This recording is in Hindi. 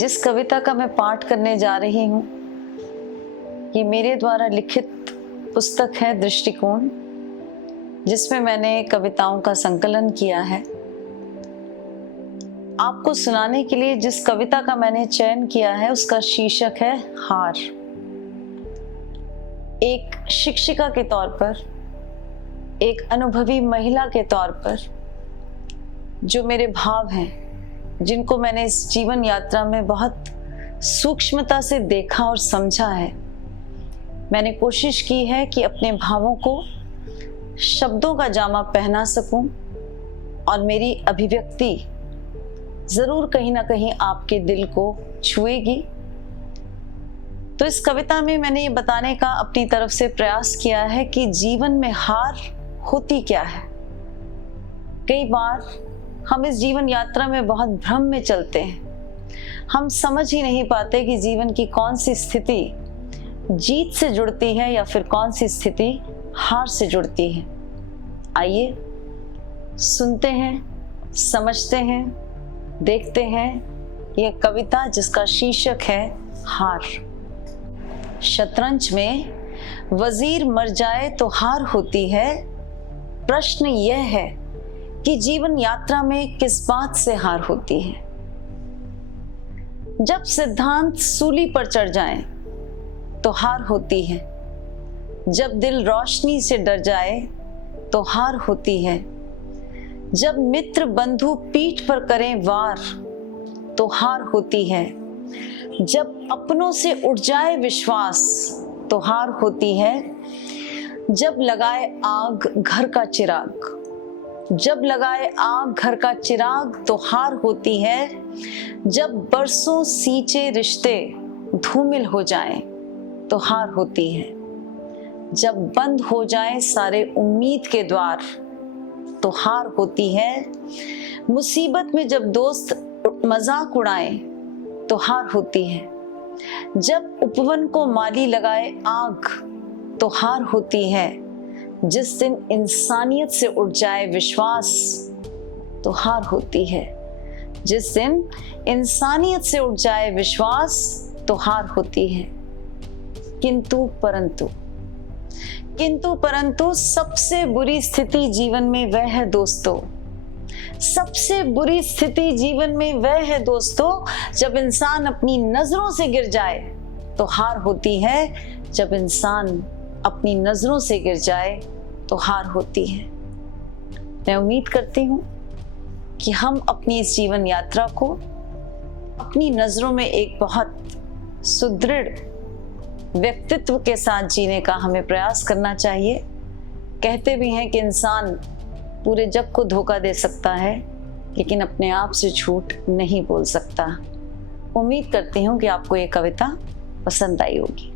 जिस कविता का मैं पाठ करने जा रही हूँ, ये मेरे द्वारा लिखित पुस्तक है दृष्टिकोण, जिसमें मैंने कविताओं का संकलन किया है। आपको सुनाने के लिए जिस कविता का मैंने चयन किया है उसका शीर्षक है हार। एक शिक्षिका के तौर पर, एक अनुभवी महिला के तौर पर, जो मेरे भाव हैं, जिनको मैंने इस जीवन यात्रा में बहुत सूक्ष्मता से देखा और समझा है, मैंने कोशिश की है कि अपने भावों को शब्दों का जामा पहना सकूं और मेरी अभिव्यक्ति जरूर कहीं ना कहीं आपके दिल को छुएगी। तो इस कविता में मैंने ये बताने का अपनी तरफ से प्रयास किया है कि जीवन में हार होती क्या है। कई बार हम इस जीवन यात्रा में बहुत भ्रम में चलते हैं। हम समझ ही नहीं पाते कि जीवन की कौन सी स्थिति जीत से जुड़ती है या फिर कौन सी स्थिति हार से जुड़ती है। आइए सुनते हैं, समझते हैं, देखते हैं यह कविता जिसका शीर्षक है हार। शतरंज में वजीर मर जाए तो हार होती है। प्रश्न यह है कि जीवन यात्रा में किस बात से हार होती है। जब सिद्धांत सूली पर चढ़ जाएं तो हार होती है। जब दिल रोशनी से डर जाए तो हार होती है। जब मित्र बंधु पीठ पर करें वार तो हार होती है। जब अपनों से उठ जाए विश्वास तो हार होती है। जब लगाए आग घर का चिराग, जब लगाए आग घर का चिराग तो हार होती है। जब बरसों सींचे रिश्ते धूमिल हो जाएं तो हार होती है। जब बंद हो जाएं सारे उम्मीद के द्वार तो हार होती है। मुसीबत में जब दोस्त मजाक उड़ाएं तो हार होती है। जब उपवन को माली लगाए आग तो हार होती है। जिस दिन इंसानियत से उठ जाए विश्वास तो हार होती है। जिस दिन इंसानियत से उठ जाए विश्वास तो हार होती है। किंतु परंतु सबसे बुरी स्थिति जीवन में वह है दोस्तों, सबसे बुरी स्थिति जीवन में वह है दोस्तों, जब इंसान अपनी नजरों से गिर जाए तो हार होती है। जब इंसान अपनी नजरों से गिर जाए तो हार होती है। मैं उम्मीद करती हूँ कि हम अपनी इस जीवन यात्रा को अपनी नजरों में एक बहुत सुदृढ़ व्यक्तित्व के साथ जीने का हमें प्रयास करना चाहिए। कहते भी हैं कि इंसान पूरे जग को धोखा दे सकता है लेकिन अपने आप से झूठ नहीं बोल सकता। उम्मीद करती हूँ कि आपको ये कविता पसंद आई होगी।